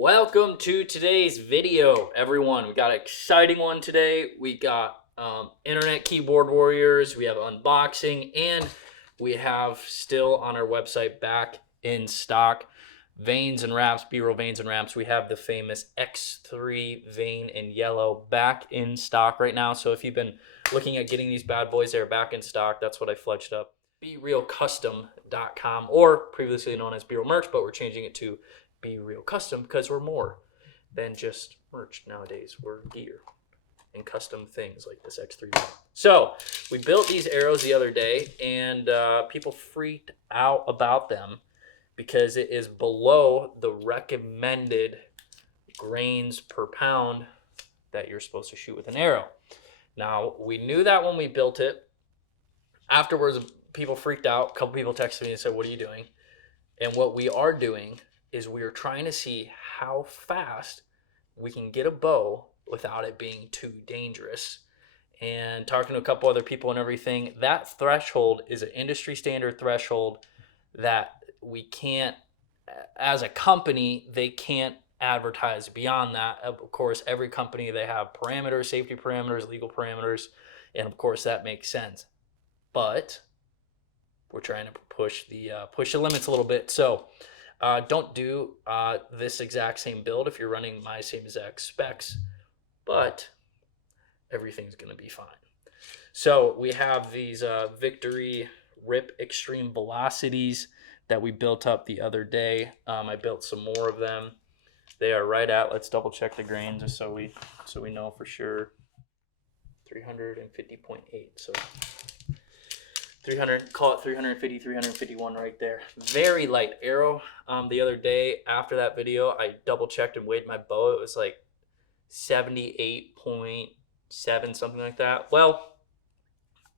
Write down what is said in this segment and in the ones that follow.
Welcome to today's video, everyone. We got an exciting one today. We got internet keyboard warriors, we have unboxing, and we have still on our website back in stock vanes and wraps, B-roll vanes and wraps. We have the famous X3 vane in yellow back in stock right now. So if you've been looking at getting these bad boys, they're back in stock. That's what I fledged up. BeRealCustom.com, or previously known as B-roll merch, but we're changing it to Be Real Custom because we're more than just merch nowadays. We're gear and custom things like this X3. So we built these arrows the other day, and people freaked out about them because it is below the recommended grains per pound that you're supposed to shoot with an arrow. Now, we knew that when we built it. Afterwards, people freaked out. A couple people texted me and said, "What are you doing?" And what we are doing is we are trying to see how fast we can get a bow without it being too dangerous. And talking to a couple other people and everything, that threshold is an industry standard threshold that we can't, as a company, they can't advertise beyond that. Of course, every company, they have parameters, safety parameters, legal parameters, and of course that makes sense. But we're trying to push the limits a little bit. So don't do this exact same build if you're running my same exact specs, but everything's going to be fine. So we have these Victory Rip Extreme Velocities that we built up the other day. I built some more of them. They are right at, let's double check the grain just so we know for sure, 350.8. So 300, call it 350, 351 right there. Very light arrow. The other day after that video, I double checked and weighed my bow. It was like 78.7, something like that. Well,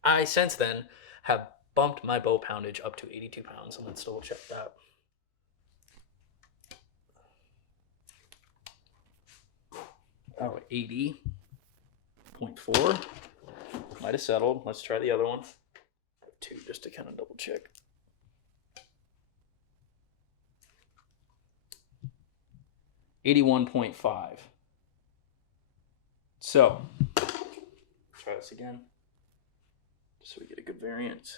I since then have bumped my bow poundage up to 82 pounds. So let's double check that. Oh, 80.4. Might have settled. Let's try the other one. 2 just to kind of double check. $81.5. So try this again, just so we get a good variance.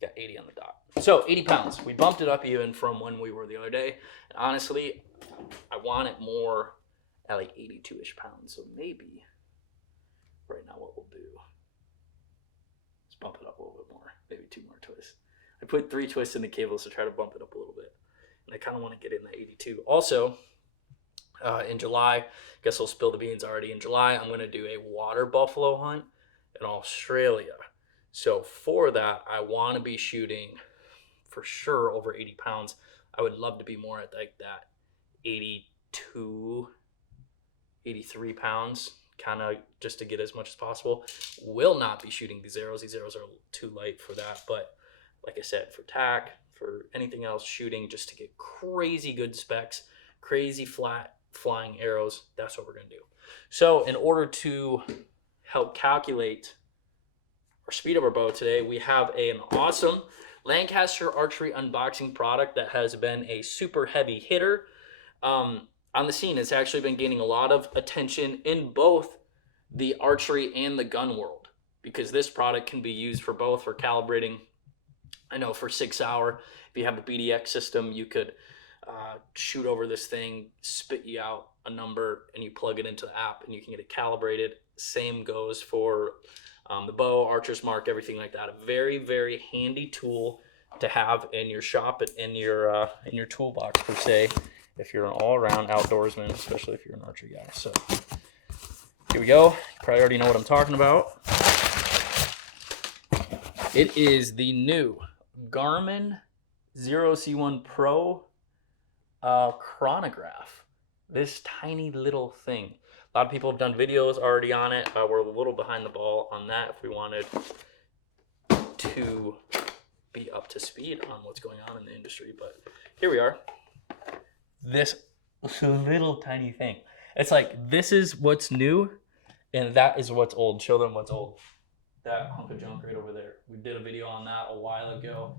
Got 80 on the dot. So 80 pounds. We bumped it up even from when we were the other day. And honestly, I want it more at like 82-ish pounds. So maybe right now what we'll do is bump it up a little bit more. Maybe 2 more twists. I put 3 twists in the cables to try to bump it up a little bit. And I kind of want to get in the 82. Also, in July, I guess I'll spill the beans already. In July, I'm going to do a water buffalo hunt in Australia. So for that, I want to be shooting for sure over 80 pounds. I would love to be more at like that 82, 83 pounds, kind of just to get as much as possible. Will not be shooting these arrows. These arrows are too light for that. But like I said, for tack, for anything else, shooting just to get crazy good specs, crazy flat flying arrows, that's what we're going to do. So in order to help calculate our speed of our bow today, we have an awesome Lancaster archery unboxing product that has been a super heavy hitter on the scene. It's actually been gaining a lot of attention in both the archery and the gun world, because this product can be used for both, for calibrating. I know for 6 Hour, if you have the BDX system, you could shoot over this thing, spit you out a number, and you plug it into the app and you can get it calibrated. Same goes for the bow, Archer's Mark, everything like that. A very, very handy tool to have in your shop, in your toolbox per se, if you're an all-around outdoorsman, especially if you're an archery guy. So here we go. You probably already know what I'm talking about. It is the new Garmin 0C1 Pro Chronograph. This tiny little thing. A lot of people have done videos already on it. We're a little behind the ball on that if we wanted to be up to speed on what's going on in the industry. But here we are. This little tiny thing. It's like, this is what's new and that is what's old. Show them what's old. that hunk of junk right over there. We did a video on that a while ago,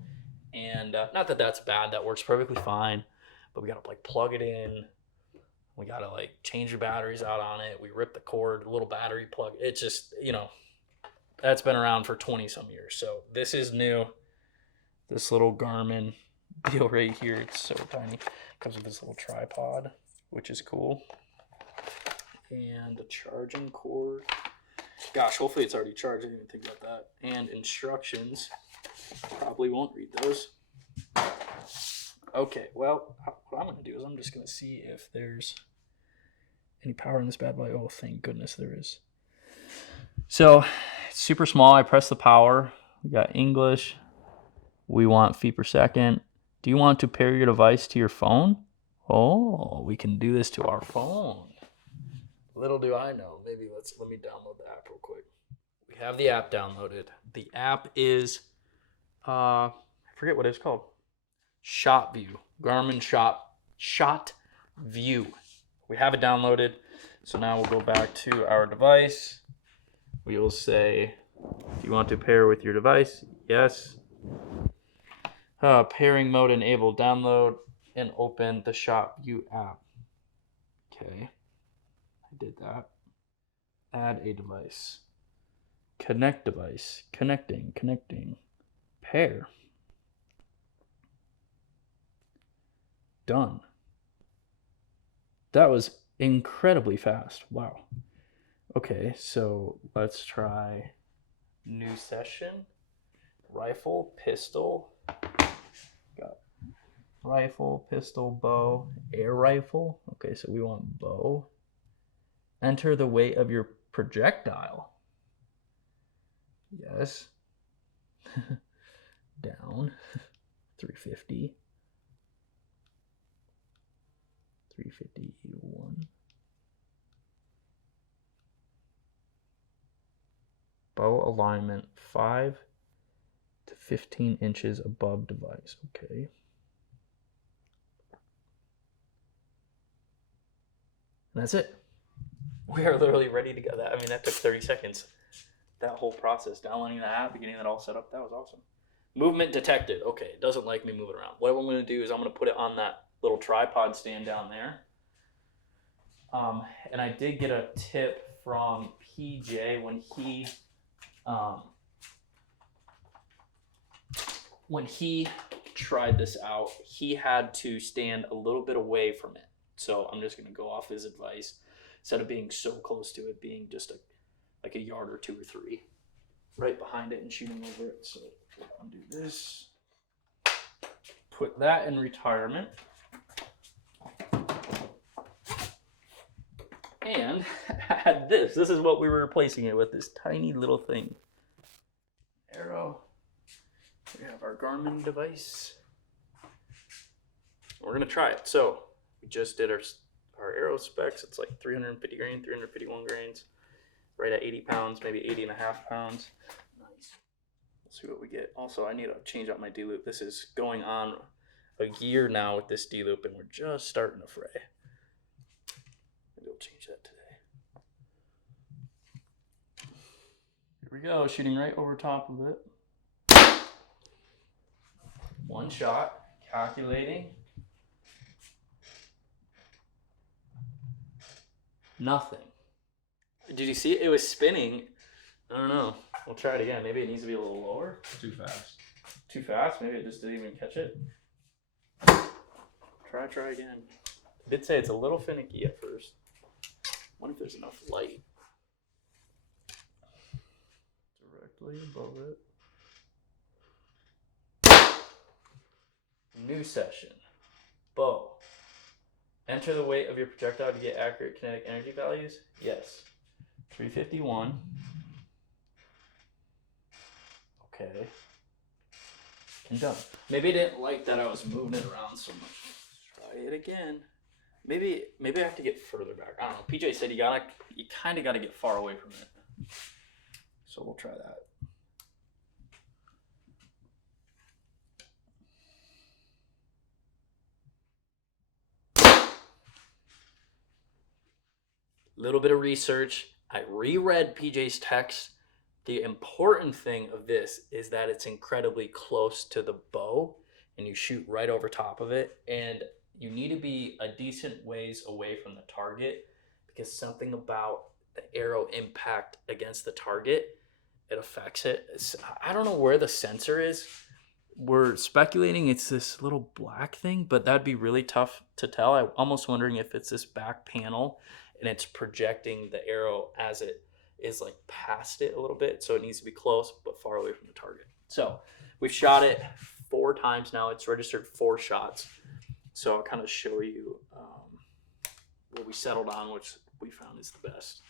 and not that that's bad. That works perfectly fine, but we gotta like plug it in. We gotta like change the batteries out on it. We rip the cord, little battery plug. It's just, you know, that's been around for 20 some years. So this is new. This little Garmin deal right here. It's so tiny. Comes with this little tripod, which is cool. And a charging cord. Gosh, hopefully it's already charged. I didn't even think about that. And instructions. Probably won't read those. Okay, well, what I'm going to do is I'm just going to see if there's any power in this bad boy. Oh, thank goodness there is. So, it's super small. I press the power. We got English. We want feet per second. Do you want to pair your device to your phone? Oh, we can do this to our phone. Little do I know. Maybe let me download the app real quick. We have the app downloaded. The app is, I forget what it's called. Shot View. Garmin Shot View. We have it downloaded. So now we'll go back to our device. We will say, do you want to pair with your device? Yes. Pairing mode enabled. Download and open the Shot View app. Okay. I did that. Add a device. Connect device. Connecting. Pair. Done. That was incredibly fast. Wow. Okay, so let's try new session. Rifle, pistol. Got rifle, pistol, bow, air rifle. Okay, so we want bow. Enter the weight of your projectile. Yes. Down. 350. 351. Bow alignment 5 to 15 inches above device. Okay. And that's it. We are literally ready to go. I mean, that took 30 seconds. That whole process, downloading the app, getting that all set up, that was awesome. Movement detected. Okay, it doesn't like me moving around. What I'm going to do is I'm going to put it on that little tripod stand down there. And I did get a tip from PJ when he tried this out. He had to stand a little bit away from it. So I'm just going to go off his advice. Instead of being so close to it, being just like a yard or 2 or 3 right behind it and shooting over it. So I'll do this. Put that in retirement. And add this. This is what we were replacing it with, this tiny little thing. Arrow. We have our Garmin device. We're going to try it. So we just did our arrow specs. It's like 350 grain, 351 grains. Right at 80 pounds, maybe 80 and a half pounds. Nice. Let's see what we get. Also, I need to change out my D-loop. This is going on a year now with this D-loop, and we're just starting to fray. Maybe we'll change that today. Here we go, shooting right over top of it. One shot, calculating. Nothing. Did you see it? It was spinning. I don't know. We'll try it again. Maybe it needs to be a little lower. Too fast. Too fast? Maybe it just didn't even catch it. Try again. I did say it's a little finicky at first. I wonder if there's enough light. Directly above it. New session. Bow. Enter the weight of your projectile to get accurate kinetic energy values. Yes. 351. Okay. And done. Maybe I didn't like that I was moving it around so much. Try it again. Maybe I have to get further back. I don't know. PJ said you kind of got to get far away from it. So we'll try that. Little bit of research. I reread PJ's text The important thing of this is that it's incredibly close to the bow and you shoot right over top of it. And you need to be a decent ways away from the target because something about the arrow impact against the target, it affects it. I don't know where the sensor is. We're speculating it's this little black thing, but that'd be really tough to tell. I'm almost wondering if it's this back panel and it's projecting the arrow as it is like past it a little bit. So it needs to be close but far away from the target. So we've shot it 4 times now. It's registered 4 shots. So I'll kind of show you what we settled on, which we found is the best.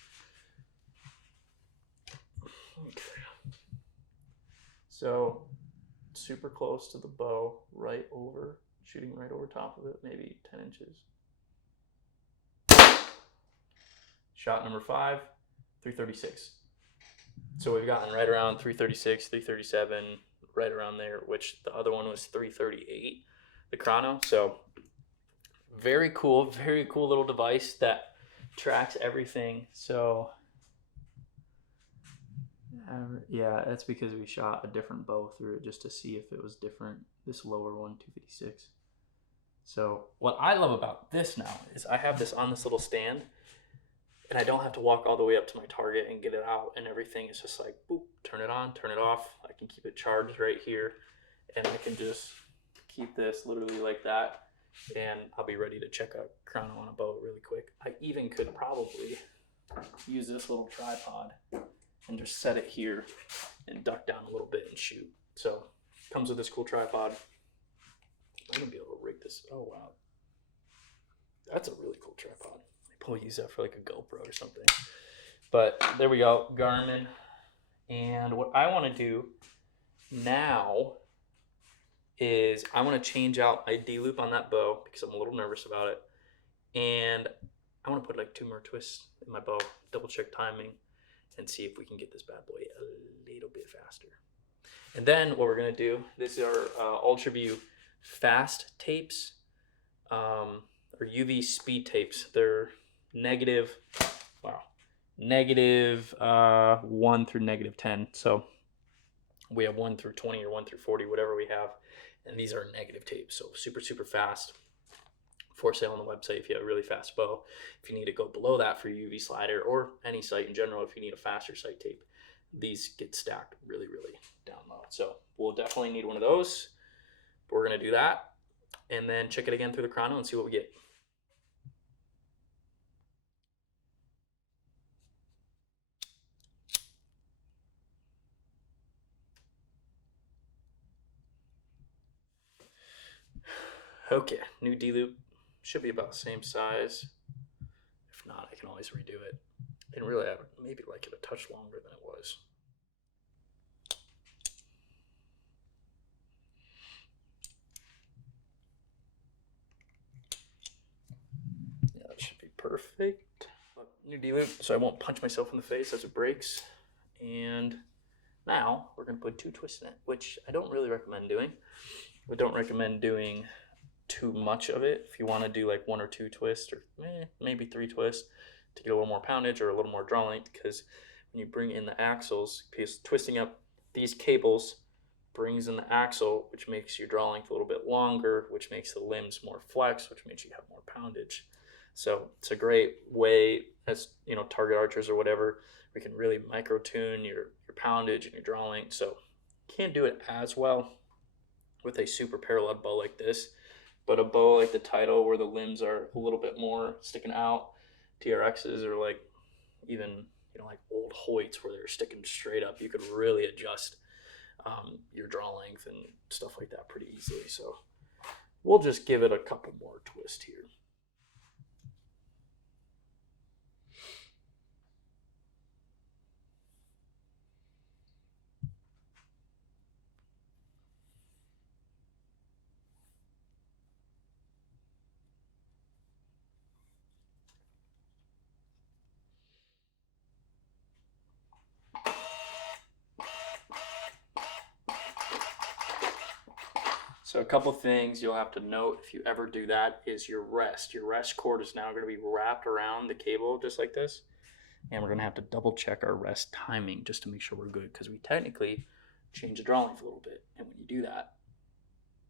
Okay. So super close to the bow, shooting right over top of it, maybe 10 inches. Shot number 5, 336. So we've gotten right around 336, 337, right around there, which the other one was 338, the chrono. So very cool little device that tracks everything. So yeah, that's because we shot a different bow through it just to see if it was different. This lower one, 256. So what I love about this now is I have this on this little stand and I don't have to walk all the way up to my target and get it out and everything. It's just like, boop, turn it on, turn it off. I can keep it charged right here and I can just keep this literally like that and I'll be ready to check a chrono on a bow really quick. I even could probably use this little tripod and just set it here and duck down a little bit and shoot. So comes with this cool tripod. I'm gonna be able to rig this. Oh wow, that's a really cool tripod. Maybe I'll use that for like a GoPro or something. But there we go, Garmin. And what I want to do now is I want to change out my D loop on that bow because I'm a little nervous about it, and I want to put like 2 more twists in my bow, double check timing, and see if we can get this bad boy a little bit faster. And then what we're gonna do, these are UltraView fast tapes, or UV speed tapes. They're negative 1 through negative 10. So we have 1 through 20 or 1 through 40, whatever we have. And these are negative tapes, so super fast. For sale on the website if you have a really fast bow. If you need to go below that for your UV slider or any sight in general, if you need a faster sight tape, these get stacked really down low. So we'll definitely need one of those. We're gonna do that and then check it again through the chrono and see what we get. Okay, new D-loop. Should be about the same size. If not, I can always redo it. And really, I would maybe like it a touch longer than it was. Yeah, that should be perfect. New D-loop, so I won't punch myself in the face as it breaks. And now we're going to put 2 twists in it, which I don't really recommend doing. I don't recommend doing too much of it. If you want to do like 1 or 2 twists or maybe 3 twists to get a little more poundage or a little more draw length, because when you bring in the axles, because twisting up these cables brings in the axle, which makes your draw length a little bit longer, which makes the limbs more flex, which means you have more poundage. So it's a great way, as you know, target archers or whatever, we can really micro tune your poundage and your draw length. So can't do it as well with a super parallel bow like this, but a bow like the Title where the limbs are a little bit more sticking out, TRXs are like even, you know, like old Hoyts where they're sticking straight up, you could really adjust your draw length and stuff like that pretty easily. So we'll just give it a couple more twists here. So a couple things you'll have to note if you ever do that is your rest. Your rest cord is now going to be wrapped around the cable just like this. And we're gonna have to double check our rest timing just to make sure we're good, because we technically change the draw length a little bit. And when you do that,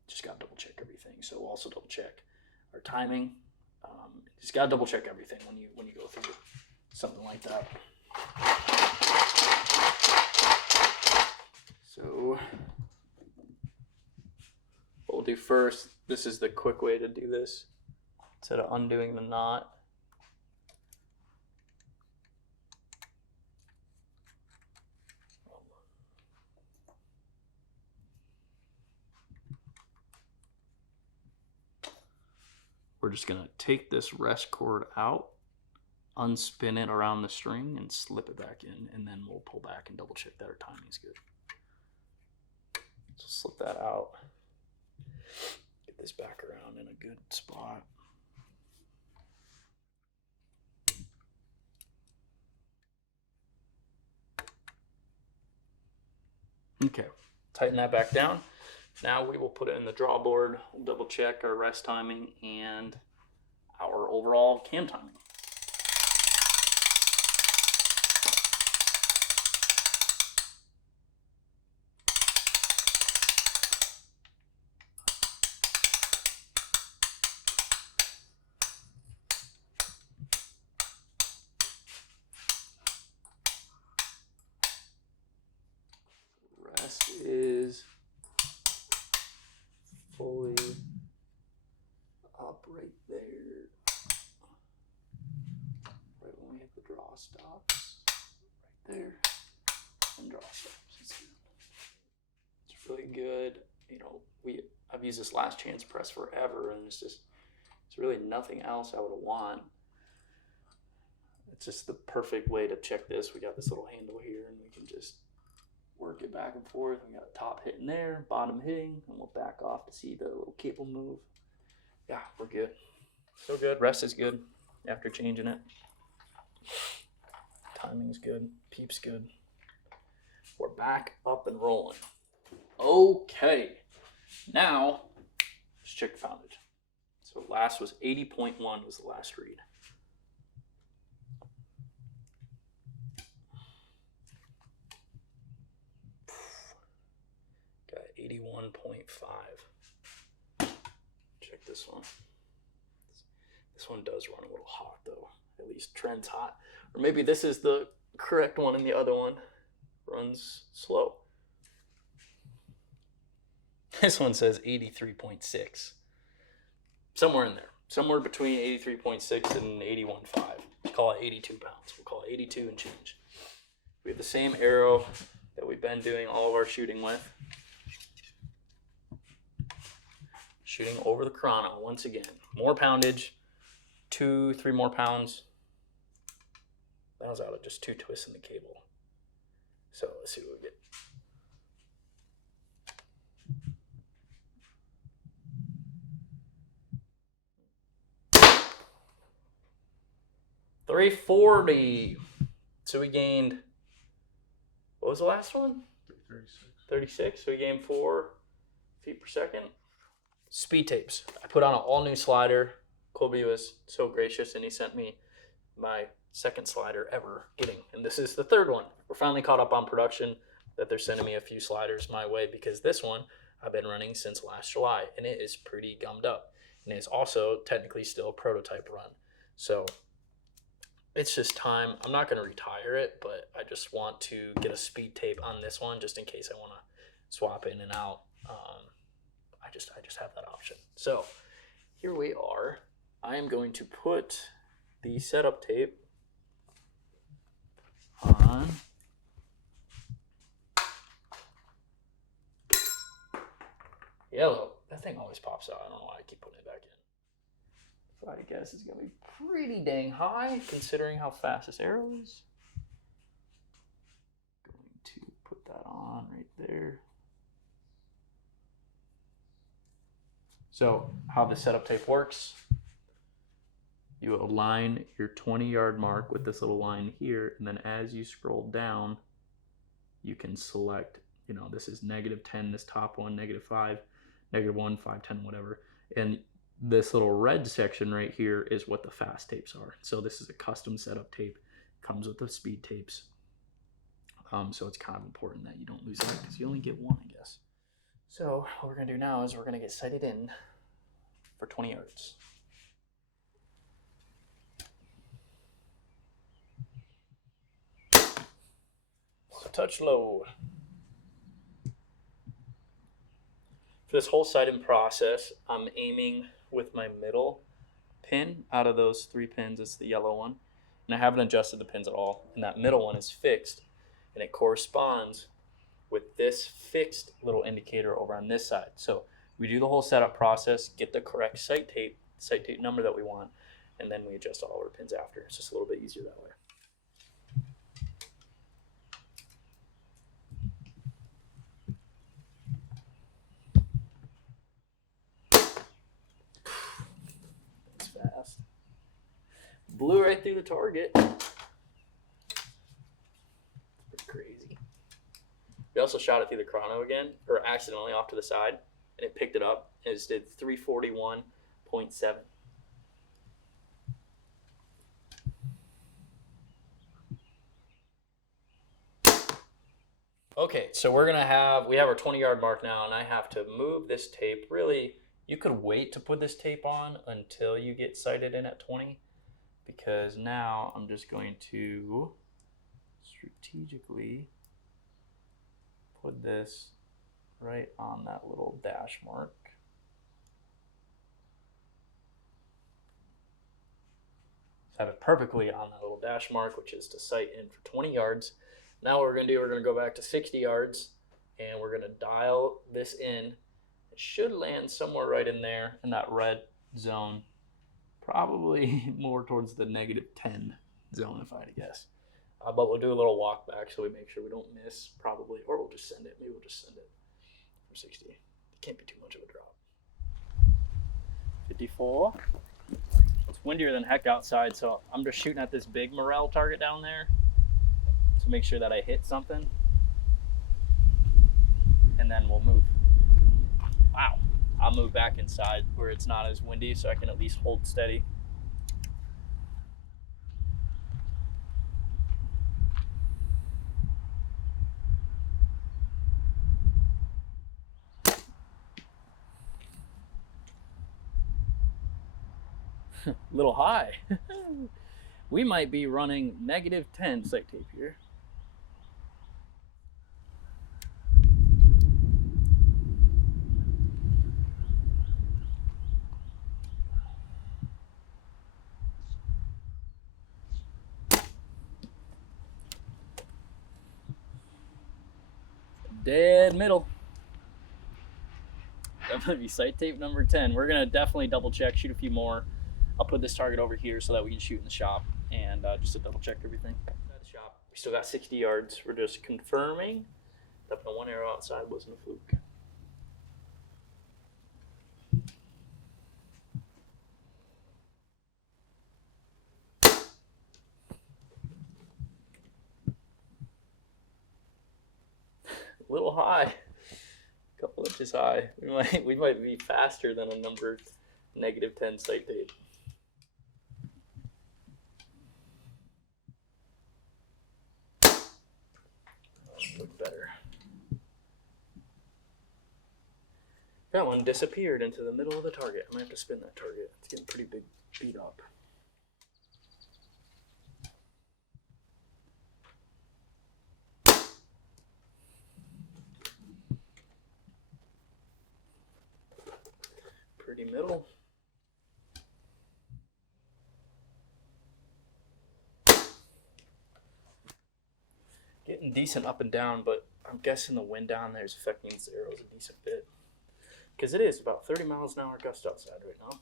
just gotta double check everything. So we'll also double check our timing. Just gotta double check everything when you go through something like that. So what we'll do first, this is the quick way to do this. Instead of undoing the knot, we're just gonna take this rest cord out, unspin it around the string, and slip it back in, and then we'll pull back and double check that our timing is good. So slip that out, get this back around in a good spot. Okay, tighten that back down. Now we will put it in the draw board. We'll double check our rest timing and our overall cam timing. Rest is fully up right there. Right when we hit the draw stops. Right there. And draw stops. It's good. It's really good. You know, I've used this last chance press forever, and it's really nothing else I would want. It's just the perfect way to check this. We got this little handle here, and we can just work it back and forth. We got top hitting there, bottom hitting, and we'll back off to see the little cable move. Yeah, we're good. So good. Rest is good after changing it. Timing's good. Peep's good. We're back up and rolling. Okay. Now, let's check poundage. So last was 80.1 was the last read. Got 81.5. Check this one. This one does run a little hot though. At least trend's hot. Or maybe this is the correct one and the other one runs slow. This one says 83.6. Somewhere in there. Somewhere between 83.6 and 81.5. We'll call it 82 pounds. We'll call it 82 and change. We have the same arrow that we've been doing all of our shooting with. Shooting over the chrono once again. More poundage. 2-3 more pounds. That was out of just 2 twists in the cable. So let's see what we get. $340. So we gained, what was the last one? 36. So we gained 4 feet per second. Speed tapes. I put on an all new slider. Colby was so gracious and he sent me my second slider ever getting. And this is the third one. We're finally caught up on production that they're sending me a few sliders my way, because this one I've been running since last July and it is pretty gummed up. And it's also technically still a prototype run. So it's just time. I'm not going to retire it, but I just want to get a speed tape on this one just in case I want to swap in and out. I just have that option. So here we are. I am going to put the setup tape on. Yellow. That thing always pops out. I don't know why I keep putting it back in. But I guess it's going to be pretty dang high considering how fast this arrow is. Going to put that on right there. So how the setup tape works, you align your 20-yard mark with this little line here, and then as you scroll down, you can select, you know, this is -10, this top one, -5, -1, 5, 10, whatever. And this little red section right here is what the fast tapes are. So this is a custom setup tape, Comes with the speed tapes. So it's kind of important that you don't lose that because you only get one, I guess. So what we're going to do now is we're going to get sighted in for 20 yards. So touch low. For this whole sighting process, I'm aiming with my middle pin. Out of those 3 pins, it's the yellow one. And I haven't adjusted the pins at all. And that middle one is fixed. And it corresponds with this fixed little indicator over on this side. So we do the whole setup process, get the correct sight tape number that we want, and then we adjust all our pins after. It's just a little bit easier that way. That's fast. Blew right through the target. Pretty crazy. We also shot it through the chrono again, or accidentally off to the side, and it picked it up. It just did 341.7. Okay, so we have our 20-yard mark now, and I have to move this tape. Really, you could wait to put this tape on until you get sighted in at 20, because now I'm just going to strategically put this right on that little dash mark. Have it perfectly on that little dash mark, which is to sight in for 20 yards. Now what we're going to do, we're going to go back to 60 yards, and we're going to dial this in. It should land somewhere right in there, in that red zone. Probably more towards the -10 zone, if I had to guess. But we'll do a little walk back so we make sure we don't miss, probably. Or we'll just send it. Maybe we'll just send it for 60. It can't be too much of a drop. 54. It's windier than heck outside, so I'm just shooting at this big morel target down there to make sure that I hit something, and then we'll move. Wow. I'll move back inside where it's not as windy so I can at least hold steady. A little high. We might be running -10 sight tape here. Dead middle. That might be sight tape number 10. We're gonna definitely double check, shoot a few more. I'll put this target over here so that we can shoot in the shop, and just to double check everything. At the shop, we still got 60 yards. We're just confirming that the one arrow outside wasn't a fluke. A little high, a couple inches high. We might be faster than a number -10 sight tape. Look better. That one disappeared into the middle of the target. I might have to spin that target. It's getting pretty big beat up. Pretty middle. Getting decent up and down, but I'm guessing the wind down there is affecting these arrows a decent bit. Because it is about 30 miles an hour gust outside right now.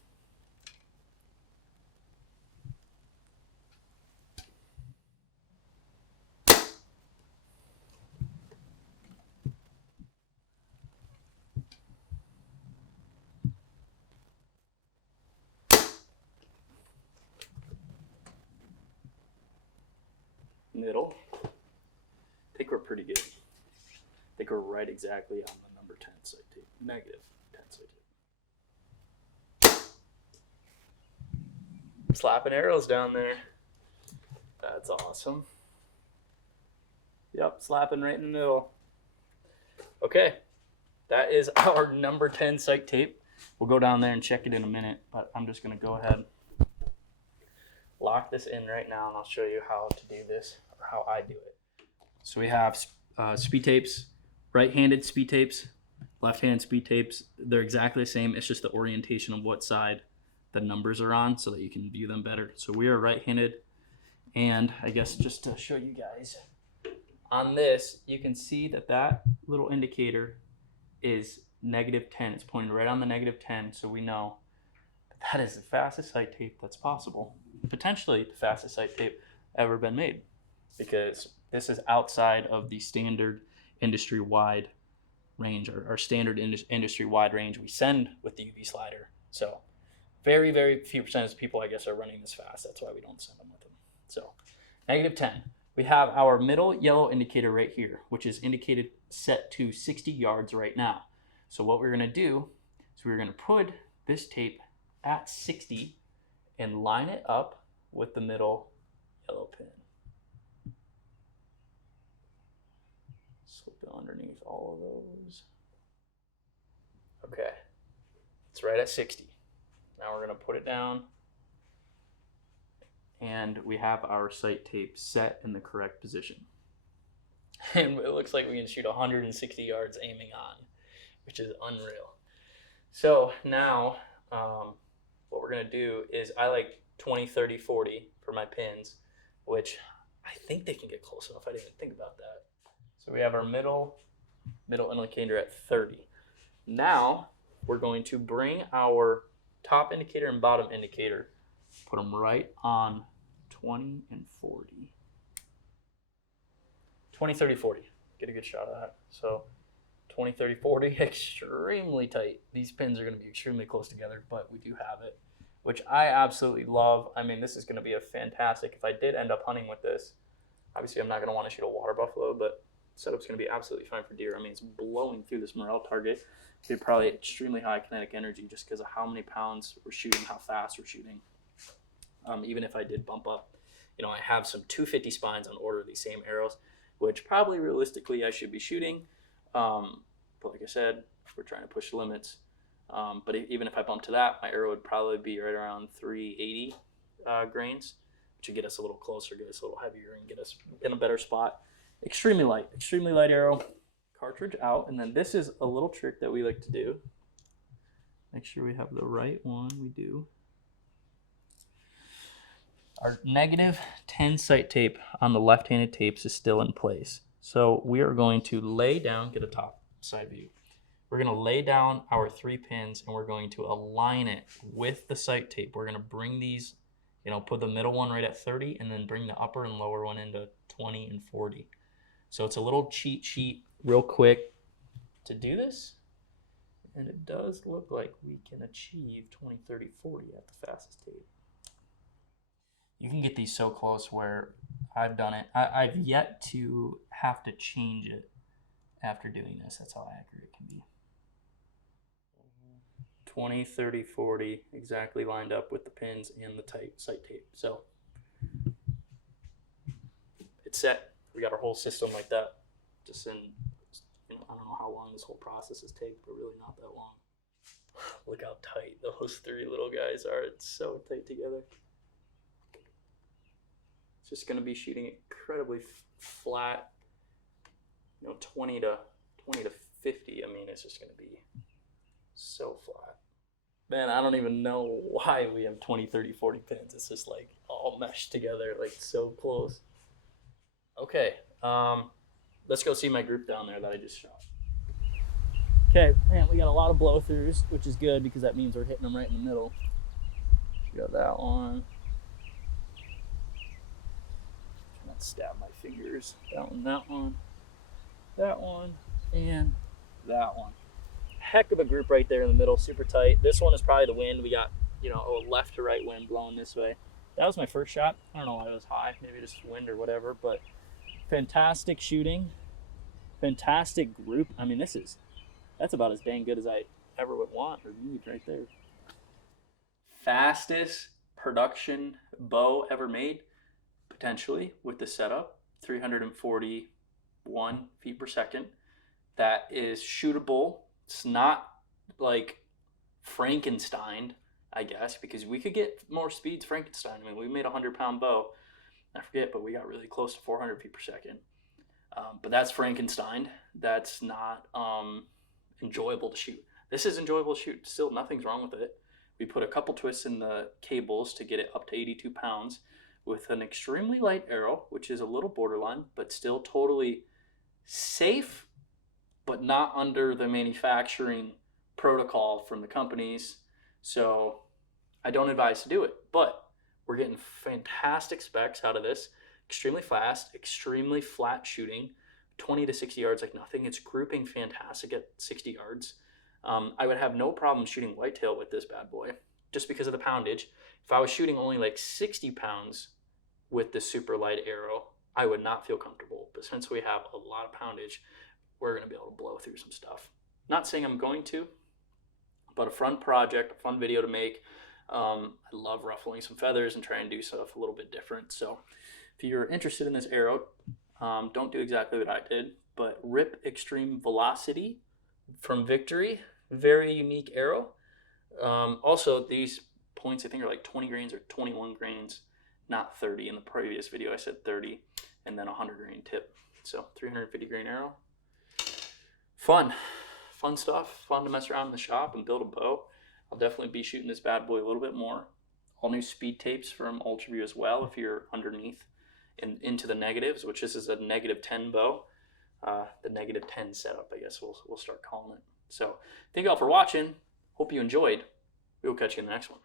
Middle. I think we're pretty good. I think we're right exactly on the number 10 sight tape. -10 sight tape. Slapping arrows down there. That's awesome. Yep, slapping right in the middle. Okay, that is our number 10 sight tape. We'll go down there and check it in a minute, but I'm just going to go ahead, lock this in right now, and I'll show you how to do this, or how I do it. So we have speed tapes, right-handed speed tapes, left-handed speed tapes. They're exactly the same. It's just the orientation of what side the numbers are on so that you can view them better. So we are right-handed, and I guess just to show you guys, on this, you can see that that little indicator is -10. It's pointing right on the -10, so we know that is the fastest sight tape that's possible. Potentially the fastest sight tape ever been made, because this is outside of the standard industry-wide range, or our standard industry-wide range we send with the UV slider. So very, very few percentage of people, I guess, are running this fast. That's why we don't send them with them. So -10. We have our middle yellow indicator right here, which is indicated set to 60 yards right now. So what we're going to do is we're going to put this tape at 60 and line it up with the middle yellow pin. Slip it underneath all of those. Okay, it's right at 60. Now we're going to put it down, and we have our sight tape set in the correct position. And it looks like we can shoot 160 yards aiming on, which is unreal. So now what we're going to do is, I like 20, 30, 40 for my pins, which I think they can get close enough. I didn't even think about that. So we have our middle indicator at 30. Now we're going to bring our top indicator and bottom indicator, put them right on 20 and 40. 20, 30, 40. Get a good shot of that. So 20, 30, 40, extremely tight. These pins are going to be extremely close together, but we do have it, which I absolutely love. I mean, this is going to be a fantastic, if I did end up hunting with this, obviously I'm not going to want to shoot a water buffalo, but setup's going to be absolutely fine for deer. I mean, it's blowing through this morel target. It's probably extremely high kinetic energy just because of how many pounds we're shooting, how fast we're shooting. Even if I did bump up, you know, I have some 250 spines on order of these same arrows, which probably realistically I should be shooting. But like I said, we're trying to push the limits. But even if I bump to that, my arrow would probably be right around 380 grains, which would get us a little closer, get us a little heavier, and get us in a better spot. Extremely light arrow. Cartridge out, and then this is a little trick that we like to do. Make sure we have the right one. We do. Our -10 sight tape on the left-handed tapes is still in place. So we are going to lay down, get a top side view. We're going to lay down our 3 pins, and we're going to align it with the sight tape. We're going to bring these, you know, put the middle one right at 30, and then bring the upper and lower one into 20 and 40. So it's a little cheat sheet real quick to do this, and it does look like we can achieve 20, 30, 40 at the fastest tape. You can get these so close where I've done it. I've yet to have to change it after doing this. That's how accurate it can be. 20, 30, 40, exactly lined up with the pins and the tight sight tape. So it's set. We got our whole system like that. Just in, you know, I don't know how long this whole process has taken, but really not that long. Look how tight those 3 little guys are. It's so tight together. It's just going to be shooting incredibly flat, you know, 20 to 50. I mean, it's just going to be so flat. Man, I don't even know why we have 20, 30, 40 pins. It's just like all meshed together, like so close. Okay, let's go see my group down there that I just shot. Okay, man, we got a lot of blow-throughs, which is good because that means we're hitting them right in the middle. Got that one. Try not to stab my fingers. That one, and that one. Heck of a group right there in the middle, super tight. This one is probably the wind. We got, you know, a left to right wind blowing this way. That was my first shot. I don't know why it was high, maybe just wind or whatever, but fantastic shooting, fantastic group. I mean, that's about as dang good as I ever would want or need right there. Fastest production bow ever made, potentially with the setup, 341 feet per second. That is shootable. It's not like Frankenstein, I guess, because we could get more speeds Frankenstein. I mean, we made a 100-pound bow. I forget, but we got really close to 400 feet per second. But that's Frankenstein. That's not enjoyable to shoot. This is enjoyable to shoot. Still, nothing's wrong with it. We put a couple twists in the cables to get it up to 82 pounds with an extremely light arrow, which is a little borderline, but still totally safe, but not under the manufacturing protocol from the companies. So I don't advise to do it, but we're getting fantastic specs out of this. Extremely fast, extremely flat shooting, 20 to 60 yards like nothing. It's grouping fantastic at 60 yards. I would have no problem shooting whitetail with this bad boy just because of the poundage. If I was shooting only like 60 pounds with the super light arrow, I would not feel comfortable. But since we have a lot of poundage, we're going to be able to blow through some stuff. Not saying I'm going to, but a fun project, a fun video to make. I love ruffling some feathers and trying to do stuff a little bit different. So if you're interested in this arrow, don't do exactly what I did, but Rip Extreme Velocity from Victory. Very unique arrow. Also, these points I think are like 20 grains or 21 grains, not 30. In the previous video I said 30, and then a 100 grain tip. So 350 grain arrow. Fun stuff. Fun to mess around in the shop and build a bow. I'll definitely be shooting this bad boy a little bit more. All new speed tapes from UltraView as well if you're underneath and into the negatives, which this is a -10 bow. The -10 setup, I guess we'll start calling it. So thank you all for watching. Hope you enjoyed. We will catch you in the next one.